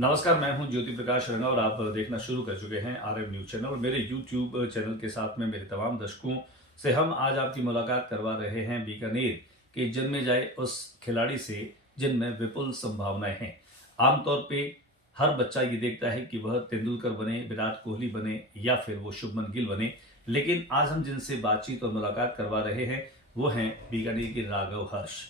नमस्कार, मैं हूं ज्योति प्रकाश रंगा और आप देखना शुरू कर चुके हैं आरएम न्यूज चैनल और मेरे यूट्यूब चैनल के साथ में मेरे तमाम दर्शकों से हम आज आपकी मुलाकात करवा रहे हैं बीकानेर के जन्मे जाए उस खिलाड़ी से जिनमें विपुल संभावनाएं हैं। आमतौर पे हर बच्चा ये देखता है कि वह तेंदुलकर बने, विराट कोहली बने या फिर वो शुभमन गिल बने, लेकिन आज हम जिनसे बातचीत और मुलाकात करवा रहे हैं वो हैं बीकानेर के राघव हर्ष।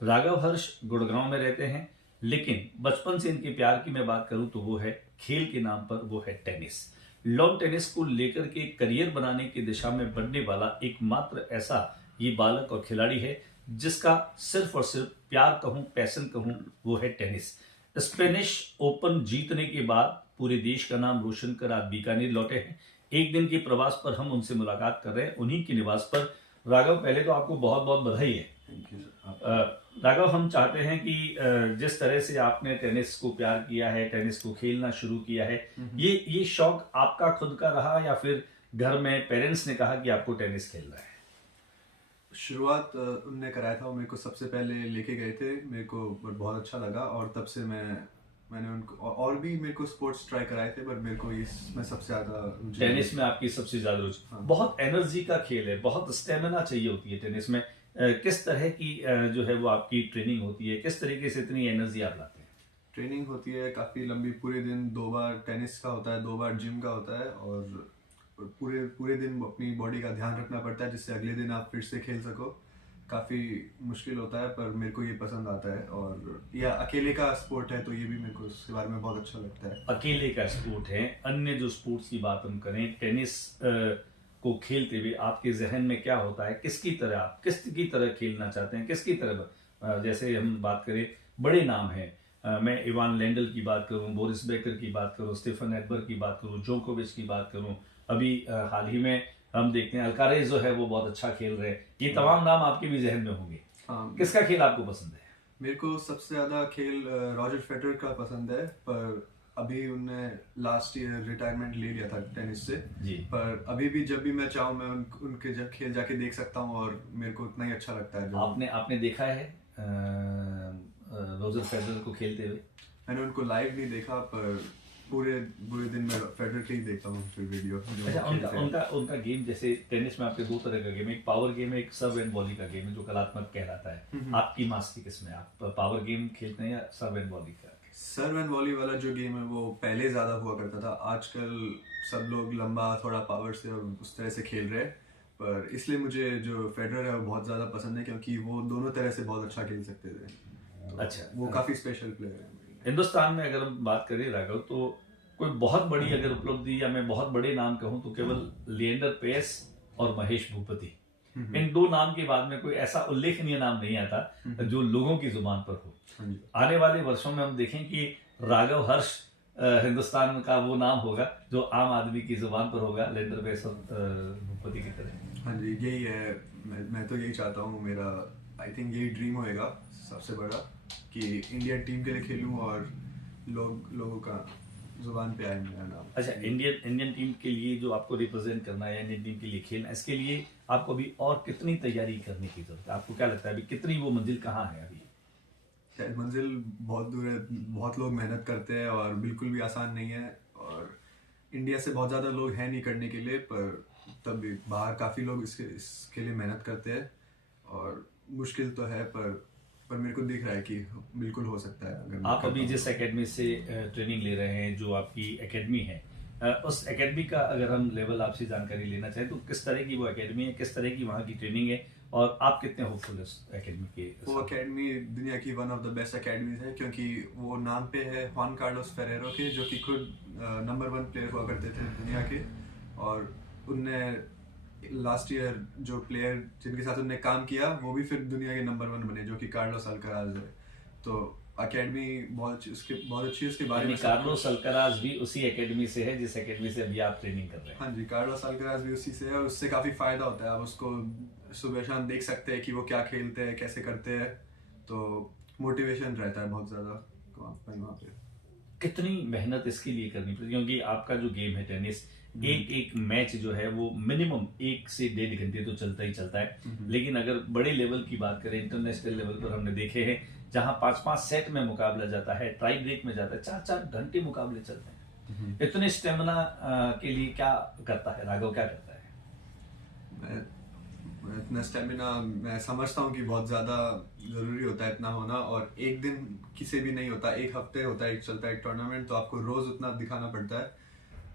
राघव हर्ष गुड़गांव में रहते हैं, लेकिन बचपन से इनके प्यार की मैं बात करूं तो वो है खेल के नाम पर, वो है टेनिस। लॉन टेनिस को लेकर के करियर बनाने की दिशा में बढ़ने वाला एकमात्र ऐसा ये बालक और खिलाड़ी है जिसका सिर्फ और सिर्फ प्यार कहूं, पैशन कहूं, वो है टेनिस। स्पेनिश ओपन जीतने के बाद पूरे देश का नाम रोशन कर आज बीकानेर लौटे हैं। एक दिन के प्रवास पर हम उनसे मुलाकात कर रहे हैं, उन्हीं के निवास पर। राघव, पहले तो आपको बहुत बहुत बधाई है। Thank you. राघव, हम चाहते हैं कि जिस तरह से आपने टेनिस को प्यार किया है, टेनिस को खेलना शुरू किया है, ये शौक आपका खुद का रहा या फिर घर में पेरेंट्स ने कहा कि आपको टेनिस खेलना है? शुरुआत उनने कराया था, वो मेरे को सबसे पहले लेके गए थे, मेरे को बहुत अच्छा लगा और तब से मैंने उनको और भी मेरे को स्पोर्ट्स ट्राई कराए थे, पर मेरे को इसमें सबसे ज्यादा टेनिस में आपकी सबसे ज्यादा रुचि। हाँ। बहुत एनर्जी का खेल है, बहुत स्टेमिना चाहिए होती है टेनिस में। किस तरह की जो है वो आपकी ट्रेनिंग होती है, किस तरीके से इतनी एनर्जी आप लाते हैं? ट्रेनिंग होती है काफ़ी लंबी, पूरे दिन 2 बार टेनिस का होता है, 2 बार जिम का होता है और पूरे पूरे दिन अपनी बॉडी का ध्यान रखना पड़ता है जिससे अगले दिन आप फिर से खेल सको। काफ़ी मुश्किल होता है पर मेरे को ये पसंद आता है, और यह अकेले का स्पोर्ट है तो ये भी मेरे को उसके बारे में बहुत अच्छा लगता है। अकेले का स्पोर्ट है। अन्य जो स्पोर्ट्स की बात हम करें, टेनिस को खेलते हुए आपके जहन में क्या होता है? किसकी तरह खेलना चाहते हैं, किसकी तरह? जैसे हम बात करें, बड़े नाम हैं, मैं इवान लेंडल की बात करूं, बोरिस बेकर की बात करूं, स्टीफन एडबर की बात करूं, जोकोविच की बात करूं, अभी हाल ही में हम देखते हैं अल्कारेज जो है वो बहुत अच्छा खेल रहे हैं। ये तमाम नाम आपके भी जहन में होंगे। हाँ, किसका खेल आपको पसंद है? मेरे को सबसे ज्यादा खेल रॉजर फेडरर का पसंद है, पर अभी उनने लास्ट ईयर रिटायरमेंट ले लिया था टेनिस से जी। पर अभी भी जब भी मैं चाहूँ मैं उनके खेल जाके देख सकता हूँ और मेरे को उतना ही अच्छा लगता है। आपने देखा है रॉजर फेडरर को खेलते हुए? मैंने उनको लाइव नहीं देखा, पर पूरे दिन मैं फेडरर के ही देखता हूँ फिर वीडियो। अच्छा, उनका गेम, जैसे टेनिस में आपके दो तरह का गेम है, एक पावर गेम है, एक सर्व एंड वॉली का गेम है जो कलात्मक कहलाता है। आपकी मास्टरी किसमें? आप पावर गेम खेलते हैं या सर्व एंड वॉली का? सर्व एंड वॉली वाला जो गेम है वो पहले ज्यादा हुआ करता था, आजकल सब लोग लंबा थोड़ा पावर से और उस तरह से खेल रहे हैं, पर इसलिए मुझे जो फेडरर है वो बहुत ज्यादा पसंद है क्योंकि वो दोनों तरह से बहुत अच्छा खेल सकते थे। तो अच्छा, वो काफी स्पेशल प्लेयर है। हिंदुस्तान में अगर हम बात करें राघव, तो कोई बहुत बड़ी अगर उपलब्धि या मैं बहुत बड़े नाम कहूं तो केवल लिएंडर पेस और महेश भूपति। इन दो नाम के बाद में कोई ऐसा उल्लेखनीय नाम नहीं आता जो लोगों की जुबान पर हो। आने वाले वर्षों में हम देखें कि राघव हर्ष हिंदुस्तान का वो नाम होगा जो आम आदमी की जुबान पर होगा, लिएंडर पेस और भूपति की तरह। हाँ जी, यही है। मैं तो यही चाहता हूँ, मेरा आई थिंक यही ड्रीम होएगा सबसे बड़ा कि इंडियन टीम के लिए खेलूं और लोगों का जुबान पे आए मेरा नाम। अच्छा, इंडियन टीम के लिए जो आपको रिप्रेजेंट करना है, इंडियन टीम के लिए खेलना, इसके लिए आपको अभी और कितनी तैयारी करने की जरूरत है? आपको क्या लगता है अभी कितनी वो मंजिल कहाँ है अभी? शायद मंजिल बहुत दूर है, बहुत लोग मेहनत करते हैं और बिल्कुल भी आसान नहीं है, और इंडिया से बहुत ज़्यादा लोग हैं नहीं करने के लिए, पर तब भी बाहर काफ़ी लोग इसके लिए मेहनत करते हैं और मुश्किल तो है, पर मेरे को दिख रहा है कि बिल्कुल हो सकता है अगर आप अभी जिस एकेडमी से ट्रेनिंग ले रहे हैं, जो आपकी एकेडमी है, उस एकेडमी का अगर हम लेवल आपसे जानकारी लेना चाहें तो किस तरह की वो एकेडमी है, किस तरह की वहाँ की ट्रेनिंग है और आप कितने होपफुल हैं उस एकेडमी के? वो एकेडमी दुनिया की one of the best academies है क्योंकि वो नाम पे है जुआन कार्लोस फेरेरो के, जो कि खुद नंबर 1 प्लेयर हुआ करते थे दुनिया के, और उनने लास्ट ईयर जो प्लेयर जिनके साथ उनने काम किया वो भी फिर दुनिया के नंबर 1 बने, जो कि कार्लोस अल्काराज है। तो एकेडमी बहुत अच्छी है, उसके बारे में कार्लोस अल्काराज भी उसी एकेडमी से है जिस एकेडमी से अभी आप ट्रेनिंग कर रहे हैं? हाँ जी, कार्लोस अल्काराज भी उसी से है और उससे काफ़ी फ़ायदा होता है। आप उसको सुबह शाम देख सकते हैं कि वो क्या खेलते हैं, कैसे करते हैं, तो मोटिवेशन रहता है बहुत ज़्यादा वहाँ पे। कितनी मेहनत इसके लिए करनी पड़ती है? क्योंकि आपका जो गेम है टेनिस, एक मैच जो है वो मिनिमम 1 से 1.5 घंटे तो चलता ही चलता है, लेकिन अगर बड़े लेवल की बात करें, इंटरनेशनल लेवल पर हमने देखे हैं जहां 5-5 सेट में मुकाबला जाता है, टाई ब्रेक में जाता है, 4-4 घंटे मुकाबले चलते हैं। इतने स्टेमिना के लिए क्या करता है राघव, क्या करता है? इतना स्टेमिना मैं समझता हूँ कि बहुत ज़्यादा ज़रूरी होता है इतना होना, और एक दिन किसी भी नहीं होता, एक हफ्ते होता है, एक चलता है एक टूर्नामेंट, तो आपको रोज़ उतना दिखाना पड़ता है।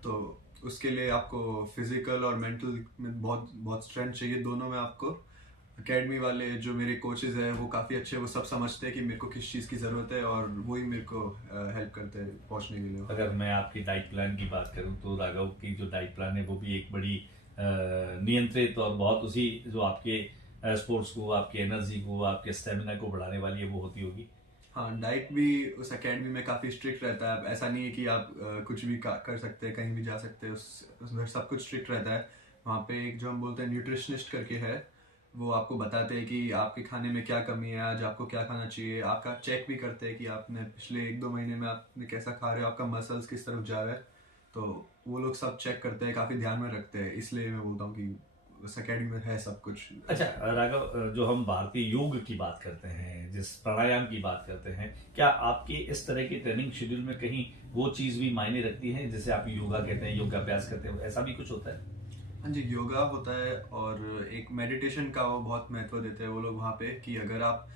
तो उसके लिए आपको फिजिकल और मेंटल में बहुत बहुत स्ट्रेंथ चाहिए, दोनों में आपको। एकेडमी वाले जो मेरे कोचेज हैं वो काफ़ी अच्छे, वो सब समझते हैं कि मेरे को किस चीज़ की ज़रूरत है, और वही मेरे को हेल्प करते हैं पहुँचने के लिए। अगर मैं आपकी डाइट प्लान की बात करूं तो राघव की जो डाइट प्लान है वो भी एक बड़ी नियंत्रित और बहुत उसी जो आपके स्पोर्ट्स को, आपकी एनर्जी को, आपके स्टेमिना को बढ़ाने वाली है वो होती होगी। हाँ, डाइट भी उस एकेडमी में काफ़ी स्ट्रिक्ट रहता है। ऐसा नहीं है कि आप कुछ भी कर सकते हैं, कहीं भी जा सकते हैं, उधर सब कुछ स्ट्रिक्ट रहता है। वहाँ पे एक जो हम बोलते हैं न्यूट्रिशनिस्ट करके है, वो आपको बताते हैं कि आपके खाने में क्या कमी है, आज आपको क्या खाना चाहिए। आपका चेक भी करते हैं कि आपने पिछले 1-2 महीने में आपने कैसा खा रहे हो, आपका मसल्स किस तरफ जा रहा है। तो वो लोग सब चेक करते हैं, काफ़ी ध्यान में रखते हैं, इसलिए मैं बोलता हूँ कि उस एकेडमी में है सब कुछ। अच्छा राघव, जो हम भारतीय योग की बात करते हैं, जिस प्राणायाम की बात करते हैं, क्या आपके इस तरह की ट्रेनिंग शेड्यूल में कहीं वो चीज़ भी मायने रखती है जिसे आप योगा कहते हैं, योगाभ्यास करते हैं, ऐसा भी कुछ होता है? हाँ जी, योगा होता है, और एक मेडिटेशन का वो बहुत महत्व देते हैं वो लोग वहाँ पे, कि अगर आप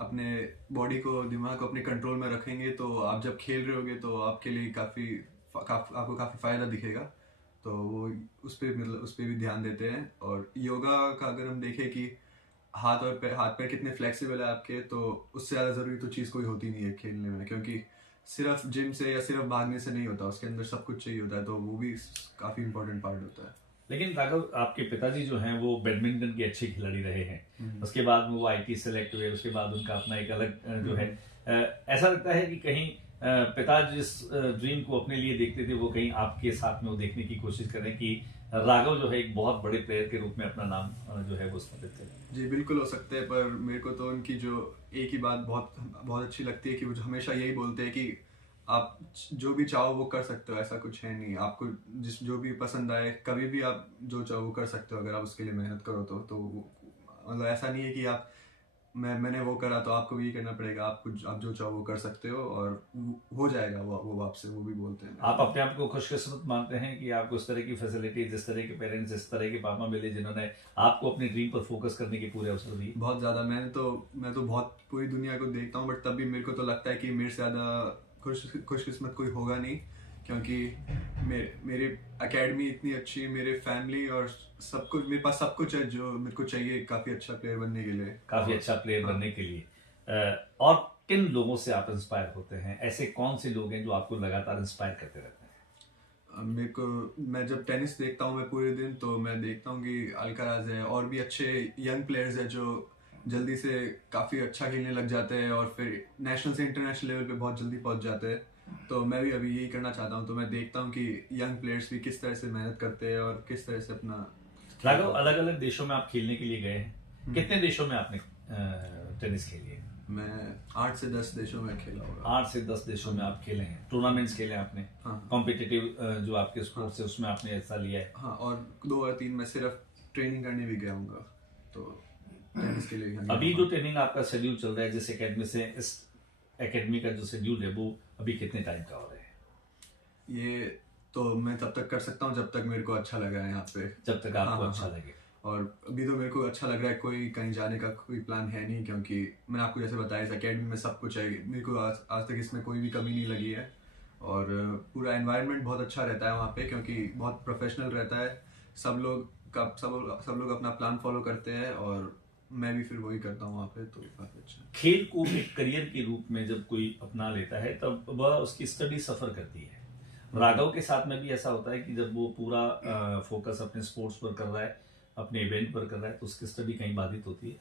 अपने बॉडी को, दिमाग को अपने कंट्रोल में रखेंगे, तो आप जब खेल रहे होगे तो आपके लिए आपको काफ़ी फ़ायदा दिखेगा। तो वो उस पे भी ध्यान देते हैं। और योगा का अगर हम देखें कि हाथ पैर कितने फ्लेक्सिबल है आपके, तो उससे ज़्यादा ज़रूरी तो चीज़ कोई होती नहीं है खेलने में, क्योंकि सिर्फ जिम से या सिर्फ भागने से नहीं होता, उसके अंदर सब कुछ चाहिए होता है, तो वो भी काफ़ी इंपॉर्टेंट पार्ट होता है। लेकिन राघव, आपके पिताजी जो हैं वो बैडमिंटन के अच्छे खिलाड़ी रहे हैं, उसके बाद वो आईटी सेलेक्ट हुए, उसके बाद उनका अपना एक अलग जो है ऐसा लगता है कि कहीं पिता जिस ड्रीम को अपने लिए देखते थे वो कहीं आपके साथ में वो देखने की कोशिश करें कि राघव जो है एक बहुत बड़े प्लेयर के रूप में अपना नाम जो है वो स्थापित करें। जी, बिल्कुल हो सकते हैं, पर मेरे को तो उनकी जो एक ही बात बहुत बहुत अच्छी लगती है कि वो जो हमेशा यही बोलते हैं कि आप जो भी चाहो वो कर सकते हो, ऐसा कुछ है नहीं। आपको जो भी पसंद आए, कभी भी आप जो चाहो वो कर सकते हो, अगर आप उसके लिए मेहनत करो तो मतलब ऐसा नहीं है कि मैंने वो करा तो आपको भी ये करना पड़ेगा। आप जो चाहो वो कर सकते हो, और हो जाएगा वो आपसे, वो भी बोलते हैं। आप अपने आप को खुशकिस्मत मानते हैं कि आपको इस तरह की फैसिलिटी, जिस तरह के पेरेंट्स, इस तरह के पापा मिले जिन्होंने आपको अपनी ड्रीम पर फोकस करने के पूरे अवसर दिए? बहुत ज़्यादा। मैं तो बहुत पूरी दुनिया को देखता हूँ, बट तब भी मेरे को तो लगता है कि मेरे से ज़्यादा खुशकिस्मत कोई होगा नहीं, क्योंकि मेरे एकेडमी इतनी अच्छी, मेरे फैमिली और सब कुछ, मेरे पास सब कुछ है जो मेरे को चाहिए काफ़ी अच्छा प्लेयर बनने के लिए। काफी अच्छा प्लेयर बनने के लिए और किन लोगों से आप इंस्पायर होते हैं? ऐसे कौन से लोग हैं जो आपको लगातार इंस्पायर करते रहते हैं? मेरे को, मैं जब टेनिस देखता हूँ मैं पूरे दिन, तो मैं देखता हूँ कि अल्काराज है, और भी अच्छे यंग प्लेयर्स हैं जो जल्दी से काफ़ी अच्छा खेलने लग जाते हैं, और फिर नेशनल से इंटरनेशनल लेवल पे बहुत जल्दी पहुँच जाते हैं। तो मैं भी अभी यही करना चाहता हूँ, तो मैं देखता हूँ कि यंग प्लेयर्स भी किस तरह से मेहनत करते हैं और किस तरह से अपना। राघव, अलग अलग देशों में आप खेलने के लिए गए हैं, कितने देशों में आपने टेनिस खेली है? मैं 8 से 10 देशों में खेला होगा। 8 से 10 देशों में आप खेले हैं, टूर्नामेंट्स खेले हैं आपने, हाँ। कॉम्पिटिटिव जो आपके स्पोर्ट्स है उसमें आपने हिस्सा लिया है? हाँ, और 2 या 3 मैं सिर्फ ट्रेनिंग करने भी गया हूँगा, तो टेनिस के लिए यहाँ गया अभी हूँ। जो ट्रेनिंग आपका शेड्यूल चल रहा है जिस एकेडमी से, इस एकेडमी का जो शेड्यूल है वो अभी कितने टाइम का हो रहा है? ये तो मैं तब तक कर सकता हूँ जब तक मेरे को अच्छा लगा है यहाँ पे। जब तक आपको हाँ, अच्छा हाँ। लगे। और अभी तो मेरे को अच्छा लग रहा है, कोई कहीं जाने का कोई प्लान है नहीं, क्योंकि मैंने आपको जैसे बताया इस एकेडमी में सब कुछ है। मेरे को आज तक इसमें कोई भी कमी नहीं लगी है, और पूरा एनवायरनमेंट बहुत अच्छा रहता है वहाँ पे, क्योंकि बहुत प्रोफेशनल रहता है। सब लोग अपना प्लान फॉलो करते हैं, और मैं भी फिर वही करता हूँ वहाँ पे, तो काफ़ी अच्छा। खेल को एक करियर के रूप में जब कोई अपना लेता है तब वह उसकी स्टडी सफर करती है। राघव के साथ में भी ऐसा होता है कि जब वो पूरा फोकस अपने स्पोर्ट्स पर कर रहा है, अपने इवेंट पर कर रहा है, तो उसकी स्टडी कहीं बाधित होती है?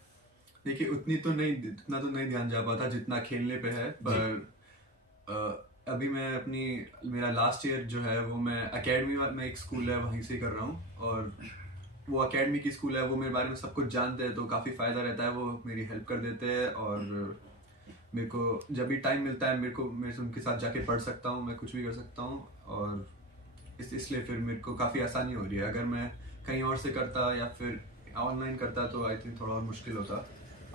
देखिए, इतना तो नहीं ध्यान जा पाता जितना खेलने पे है, पर अभी मेरा लास्ट ईयर जो है वो मैं एकेडमी में, एक स्कूल है वहीं से कर रहा हूँ, और वो एकेडमी की स्कूल है, वो मेरे बारे में सब कुछ जानते हैं, तो काफ़ी फ़ायदा रहता है। वो मेरी हेल्प कर देते हैं, और मेरे को जब भी टाइम मिलता है मेरे से उनके साथ जाके पढ़ सकता हूँ, मैं कुछ भी कर सकता हूँ, और इसलिए फिर मेरे को काफ़ी आसानी हो रही है। अगर मैं कहीं और से करता या फिर ऑनलाइन करता तो आई थिंक थोड़ा और मुश्किल होता।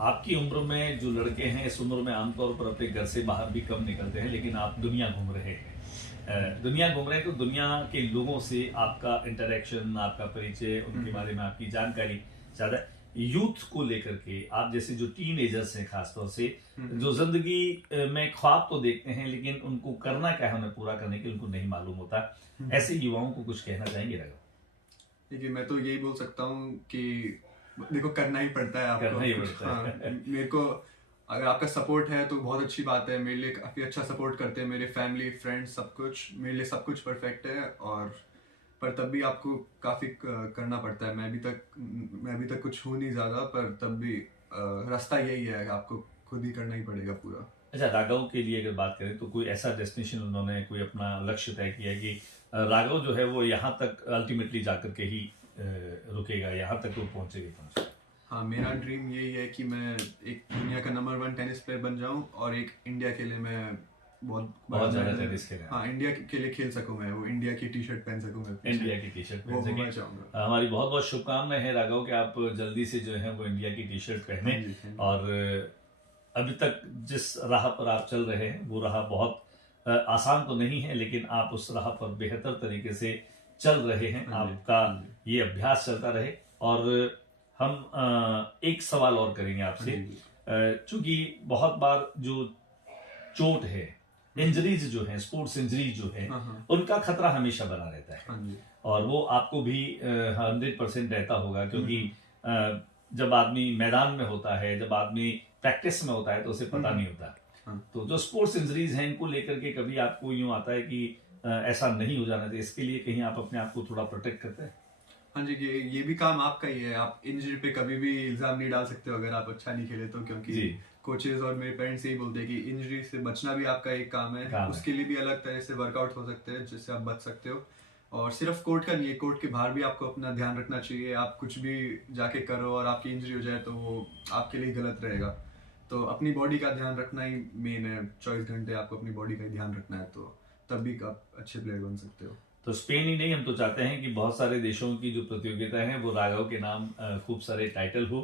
आपकी उम्र में जो लड़के हैं इस उम्र में आमतौर पर अपने घर से बाहर भी कम निकलते हैं, लेकिन आप दुनिया घूम रहे हैं। दुनिया घूम रहे हैं तो दुनिया के लोगों से आपका इंटरेक्शन, आपका परिचय, उनके बारे में आपकी जानकारी ज़्यादा। यूथ को लेकर के आप जैसे जो टीनेजर्स हैं खासतौर से, जो जिंदगी में ख्वाब तो देखते हैं लेकिन उनको करना क्या है, उन्हें पूरा करने के लिए उनको नहीं मालूम होता, ऐसे युवाओं को कुछ कहना चाहेंगे राघव? देखिए, मैं तो यही बोल सकता हूँ कि देखो, करना ही पड़ता है आपको। करना ही पड़ता है। हाँ, मेरे को अगर आपका सपोर्ट है तो बहुत अच्छी बात है। मेरे लिए काफ़ी अच्छा सपोर्ट करते हैं मेरे फैमिली, फ्रेंड्स, सब कुछ मेरे लिए, सब कुछ परफेक्ट है। और पर तब भी आपको काफ़ी करना पड़ता है। मैं अभी तक कुछ हूँ नहीं ज़्यादा, पर तब भी रास्ता यही है, आपको खुद ही करना ही पड़ेगा पूरा। अच्छा, राघव के लिए अगर बात करें तो कोई ऐसा डेस्टिनेशन उन्होंने कोई अपना लक्ष्य तय किया है कि राघव जो है वो यहाँ तक अल्टीमेटली जाकर के ही रुकेगा, यहाँ तक वो पहुँचेगा? हाँ, मेरा ड्रीम यही है कि मैं एक दुनिया का नंबर 1 टेनिस प्लेयर बन जाऊँ और एक इंडिया के लिए मैं बहुत ज़्यादा टेनिस खेलें। हाँ, इंडिया के लिए खेल सकूँ मैं, वो इंडिया की टी शर्ट पहन सकूँ मैं, इंडिया की टी शर्ट पहन वो मैं सकें। चाहूँगा। हमारी बहुत बहुत शुभकामनाएं हैं राघव कि आप जल्दी से जो है वो इंडिया की टी शर्ट पहने। हाँ जी। और अभी तक जिस राह पर आप चल रहे हैं वो राह बहुत आसान तो नहीं है, लेकिन आप उस राह पर बेहतर तरीके से चल रहे हैं। हाँ जी, आपका हाँ जी। ये अभ्यास चलता रहे। और हम एक सवाल और करेंगे आपसे, हाँ जी। चूंकि बहुत बार जो चोट है, इंजरीज जो है, स्पोर्ट्स इंजरी जो है, हाँ, उनका खतरा हमेशा बना रहता है। हाँ जी। और वो आपको भी 100% रहता होगा, क्योंकि जब आदमी मैदान में होता है, जब आदमी प्रैक्टिस में होता है तो उसे पता नहीं होता। हाँ। तो जो स्पोर्ट्स इंजरीज हैं इनको लेकर के कभी आपको यूं आता है कि ऐसा नहीं हो जाना चाहिए, इसके लिए कहीं आप अपने आप को थोड़ा प्रोटेक्ट करते हैं? हाँ जी, ये भी काम आपका ही है। आप इंजरी पे कभी भी इल्जाम नहीं डाल सकते हो अगर आप अच्छा नहीं खेले तो, क्योंकि कोचेज और मेरे पेरेंट्स यही बोलते हैं कि इंजरी से बचना भी आपका एक काम है। उसके लिए भी अलग तरह से वर्कआउट हो सकते हैं जिससे आप बच सकते हो। और सिर्फ कोर्ट का नहीं है, कोर्ट के बाहर भी आपको अपना ध्यान रखना चाहिए। आप कुछ भी जाके करो और आपकी इंजरी हो जाए तो वो आपके लिए गलत रहेगा। तो अपनी बॉडी का ध्यान रखना ही मेन है। 24 घंटे आपको अपनी बॉडी का ध्यान रखना है, तो तब भी आप अच्छे प्लेयर बन सकते हो। तो स्पेन ही नहीं, हम तो चाहते हैं कि बहुत सारे देशों की जो प्रतियोगिता है वो राघव के नाम खूब सारे टाइटल हो।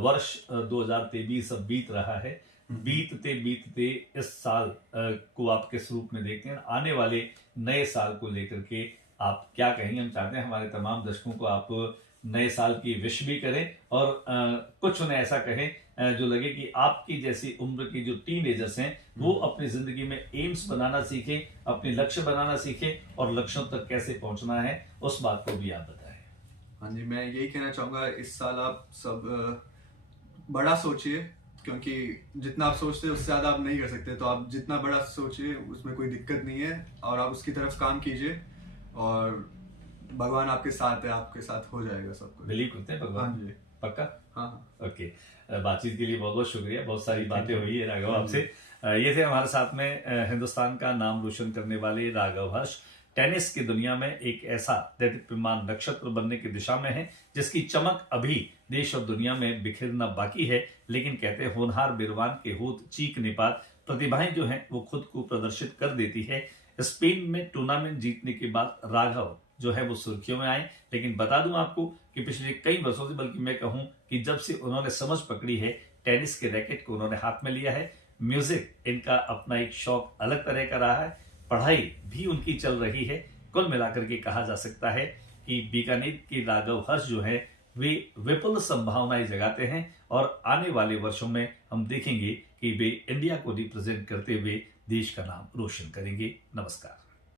वर्ष 2023 अब बीत रहा है। बीतते बीतते इस साल को आप किस रूप में देखते हैं? आने वाले नए साल को लेकर के आप क्या कहेंगे? हम चाहते हैं हमारे तमाम दर्शकों को आप नए साल की विश भी करें और कुछ उन्हें ऐसा कहें जो लगे कि आपकी जैसी उम्र की जो टीनेजर्स हैं वो अपनी जिंदगी में एम्स बनाना सीखें, अपने लक्ष्य बनाना सीखें और लक्ष्यों तक कैसे पहुंचना है उस बात को भी आप बताएं। हाँ जी, मैं यही कहना चाहूँगा, इस साल आप सब बड़ा सोचिए, क्योंकि जितना आप सोचते हैं उससे ज़्यादा आप नहीं कर सकते। तो आप जितना बड़ा सोचिए उसमें कोई दिक्कत नहीं है, और आप उसकी तरफ काम कीजिए और भगवान आपके साथ है, आपके साथ हो जाएगा सब कुछ। बिलीव करते हैं भगवान? हाँ जी। पक्का? हाँ। ओके, बातचीत के लिए बहुत बहुत शुक्रिया। बहुत सारी बातें हुई है राघव आपसे। ये थे हमारे साथ में हिंदुस्तान का नाम रोशन करने वाले राघव हर्ष। टेनिस की दुनिया में एक ऐसा दैदीप्यमान नक्षत्र बनने की दिशा में है जिसकी चमक अभी देश और दुनिया में बिखरना बाकी है, लेकिन कहते हैं होनहार बिरवान के होत चीख निपात, प्रतिभाएं जो हैं वो खुद को प्रदर्शित कर देती है। स्पेन में टूर्नामेंट जीतने के बाद राघव जो है वो सुर्खियों में आए, लेकिन बता दूं आपको कि पिछले कई वर्षों से, बल्कि मैं कहूं कि जब से उन्होंने समझ पकड़ी है, टेनिस के रैकेट को उन्होंने हाथ में लिया है, म्यूजिक इनका अपना एक शौक अलग तरह का रहा है, पढ़ाई भी उनकी चल रही है। कुल मिलाकर के कहा जा सकता है कि बीकानेर के राघव हर्ष जो है वे विपुल संभावनाएं जगाते हैं और आने वाले वर्षों में हम देखेंगे कि वे इंडिया को रिप्रेजेंट करते हुए देश का नाम रोशन करेंगे। नमस्कार।